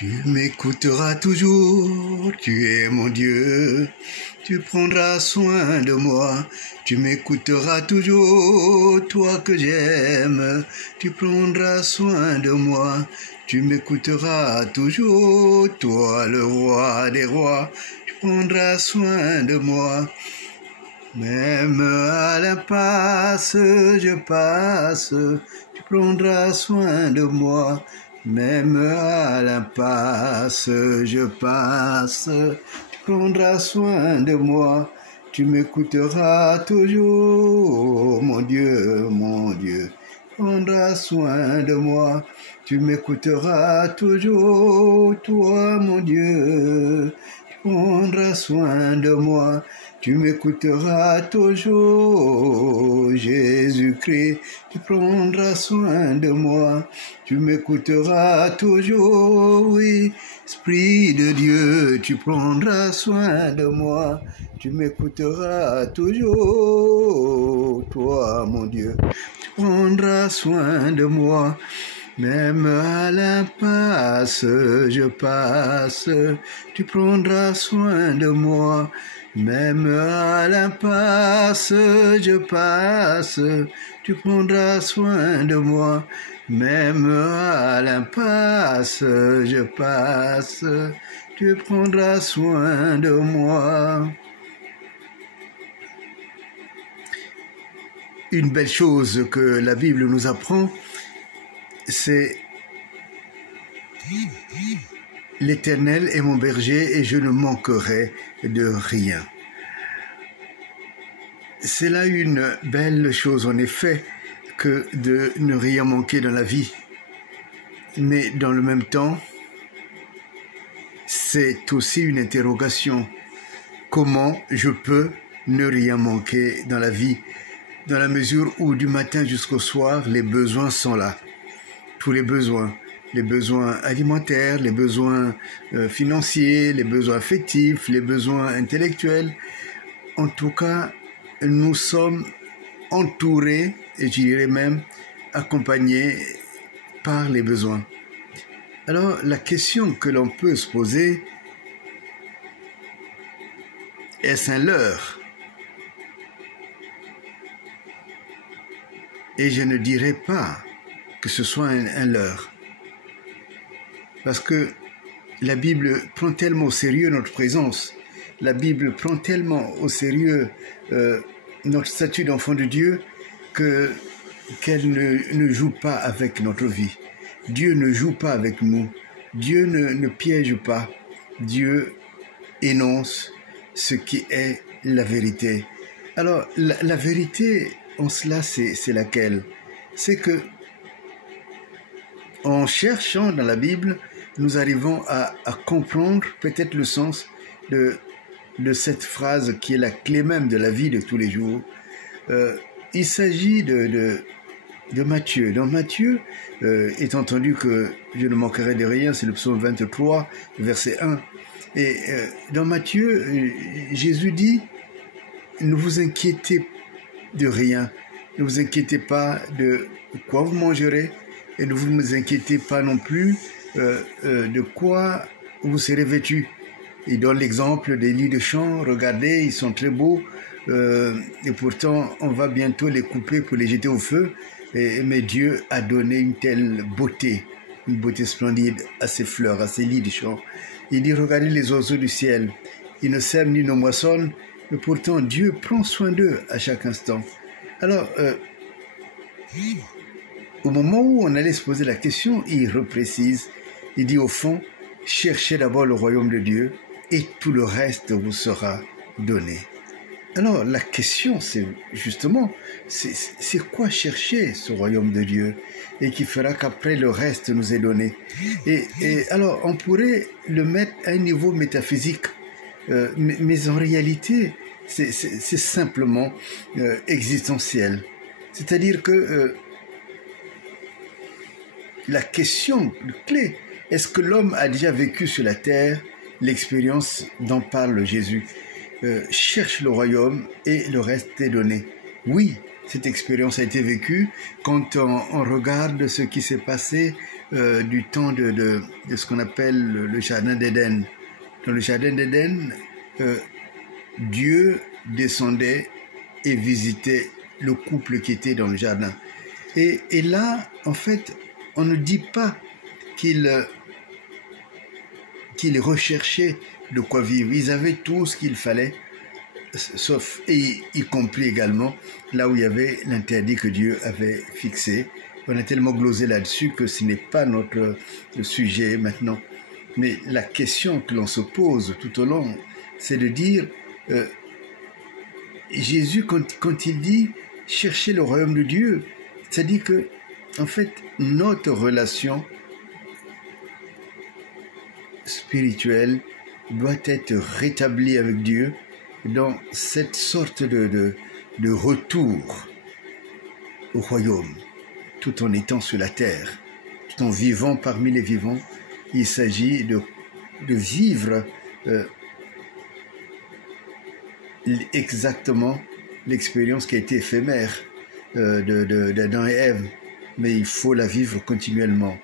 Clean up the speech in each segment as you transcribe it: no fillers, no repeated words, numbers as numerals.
Tu m'écouteras toujours, tu es mon Dieu, tu prendras soin de moi, tu m'écouteras toujours, toi que j'aime, tu prendras soin de moi, tu m'écouteras toujours, toi le roi des rois, tu prendras soin de moi. Même à l'impasse, je passe, tu prendras soin de moi. Même à l'impasse, je passe, tu prendras soin de moi. Tu m'écouteras toujours, mon Dieu, tu prendras soin de moi. Tu m'écouteras toujours, toi, mon Dieu, tu prendras soin de moi. Tu m'écouteras toujours, Jésus-Christ, tu prendras soin de moi. Tu m'écouteras toujours, oui, Esprit de Dieu, tu prendras soin de moi. Tu m'écouteras toujours, toi, mon Dieu, tu prendras soin de moi. Même à l'impasse, je passe, tu prendras soin de moi. Même à l'impasse, je passe, tu prendras soin de moi. Même à l'impasse, je passe, tu prendras soin de moi. Une belle chose que la Bible nous apprend, c'est l'Éternel est mon berger et je ne manquerai de rien. C'est là une belle chose en effet que de ne rien manquer dans la vie. Mais dans le même temps, c'est aussi une interrogation. Comment je peux ne rien manquer dans la vie, dans la mesure où du matin jusqu'au soir, les besoins sont là. Tous les besoins alimentaires, les besoins financiers, les besoins affectifs, les besoins intellectuels. En tout cas, nous sommes entourés, et je dirais même accompagnés par les besoins. Alors, la question que l'on peut se poser, est-ce un leurre? Et je ne dirais pas que ce soit un leurre. Parce que la Bible prend tellement au sérieux notre présence, la Bible prend tellement au sérieux notre statut d'enfant de Dieu qu'elle ne joue pas avec notre vie. Dieu ne joue pas avec nous. Dieu ne piège pas. Dieu énonce ce qui est la vérité. Alors, la vérité, en cela, c'est laquelle? C'est que en cherchant dans la Bible, nous arrivons à comprendre peut-être le sens de cette phrase qui est la clé même de la vie de tous les jours. Il s'agit de Matthieu. Dans Matthieu, étant entendu que je ne manquerai de rien, c'est le psaume 23, verset 1. Et dans Matthieu, Jésus dit, ne vous inquiétez de rien, ne vous inquiétez pas de quoi vous mangerez, et ne vous inquiétez pas non plus de quoi vous serez vêtus. Il donne l'exemple des lits de champs. Regardez, ils sont très beaux, et pourtant on va bientôt les couper pour les jeter au feu. Mais Dieu a donné une telle beauté, une beauté splendide à ces fleurs, à ces lits de champs. Il dit, regardez les oiseaux du ciel, ils ne sèment ni ne moissonnent, mais pourtant Dieu prend soin d'eux à chaque instant. Alors, au moment où on allait se poser la question, il reprécise, il dit au fond, cherchez d'abord le royaume de Dieu et tout le reste vous sera donné. Alors la question c'est justement, c'est quoi chercher ce royaume de Dieu et qui fera qu'après le reste nous est donné. Et alors on pourrait le mettre à un niveau métaphysique, mais en réalité c'est simplement existentiel. C'est-à-dire que la question clé, est-ce que l'homme a déjà vécu sur la terre l'expérience dont parle Jésus? Cherche le royaume et le reste est donné. Oui, cette expérience a été vécue quand on regarde ce qui s'est passé du temps de ce qu'on appelle le jardin d'Éden. Dans le jardin d'Éden, Dieu descendait et visitait le couple qui était dans le jardin. Et là, en fait, on ne dit pas qu'ils recherchaient de quoi vivre. Ils avaient tout ce qu'il fallait, sauf, et y compris également là où il y avait l'interdit que Dieu avait fixé. On a tellement glosé là-dessus que ce n'est pas notre sujet maintenant. Mais la question que l'on se pose tout au long, c'est de dire, Jésus, quand il dit « chercher le royaume de Dieu », c'est-à-dire que, en fait, notre relation spirituelle doit être rétablie avec Dieu dans cette sorte de retour au royaume, tout en étant sur la terre, tout en vivant parmi les vivants. Il s'agit de vivre exactement l'expérience qui a été éphémère d'Adam et Ève, mais il faut la vivre continuellement.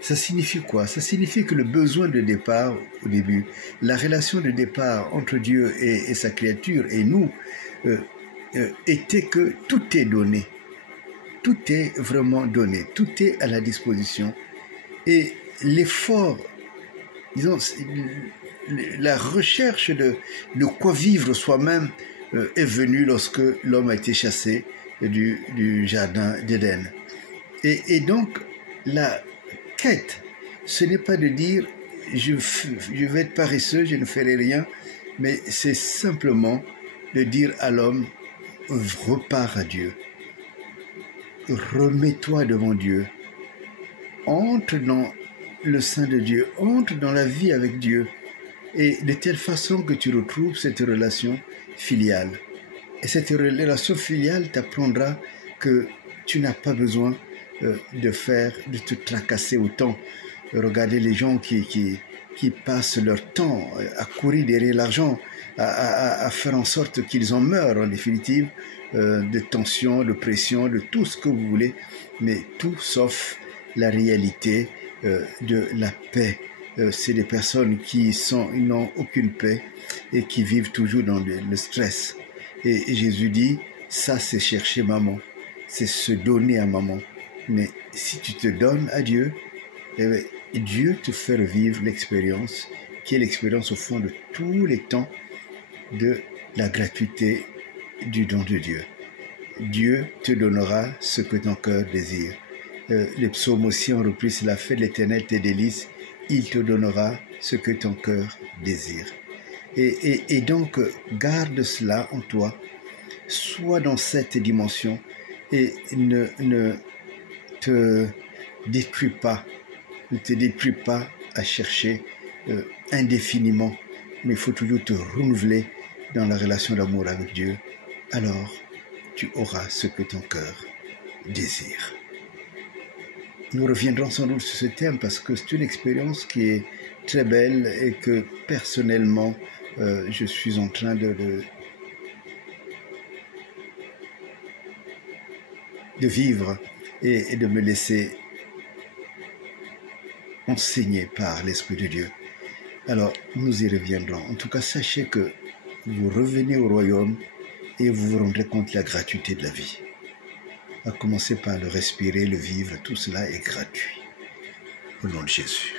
Ça signifie quoi? Ça signifie que le besoin de départ au début, la relation de départ entre Dieu et sa créature et nous, était que tout est donné. Tout est vraiment donné. Tout est à la disposition. Et l'effort, disons, la recherche de quoi vivre soi-même est venue lorsque l'homme a été chassé du jardin d'Éden. Et donc, la quête, ce n'est pas de dire je vais être paresseux, je ne ferai rien, mais c'est simplement de dire à l'homme, repars à Dieu, remets-toi devant Dieu, entre dans le sein de Dieu, entre dans la vie avec Dieu, et de telle façon que tu retrouves cette relation filiale. Et cette relation filiale t'apprendra que tu n'as pas besoin de te tracasser autant. Regardez les gens qui passent leur temps à courir derrière l'argent, à faire en sorte qu'ils en meurent en définitive, de tension, de pression, de tout ce que vous voulez, mais tout sauf la réalité de la paix. C'est des personnes qui n'ont aucune paix et qui vivent toujours dans le stress. Et Jésus dit, ça c'est chercher maman, c'est se donner à maman. Mais si tu te donnes à Dieu, Dieu te fait revivre l'expérience, qui est l'expérience au fond de tous les temps de la gratuité du don de Dieu. Dieu te donnera ce que ton cœur désire. Les psaumes aussi ont repris, c'est la fête de l'Éternel tes délices, il te donnera ce que ton cœur désire. Et donc, garde cela en toi, sois dans cette dimension et ne te détruis pas, à chercher indéfiniment, mais il faut toujours te renouveler dans la relation d'amour avec Dieu. Alors, tu auras ce que ton cœur désire. Nous reviendrons sans doute sur ce thème parce que c'est une expérience qui est très belle et que personnellement, je suis en train de vivre et de me laisser enseigner par l'Esprit de Dieu. Alors, nous y reviendrons. En tout cas, sachez que vous revenez au royaume et vous vous rendrez compte de la gratuité de la vie. À commencer par le respirer, le vivre, tout cela est gratuit. Au nom de Jésus.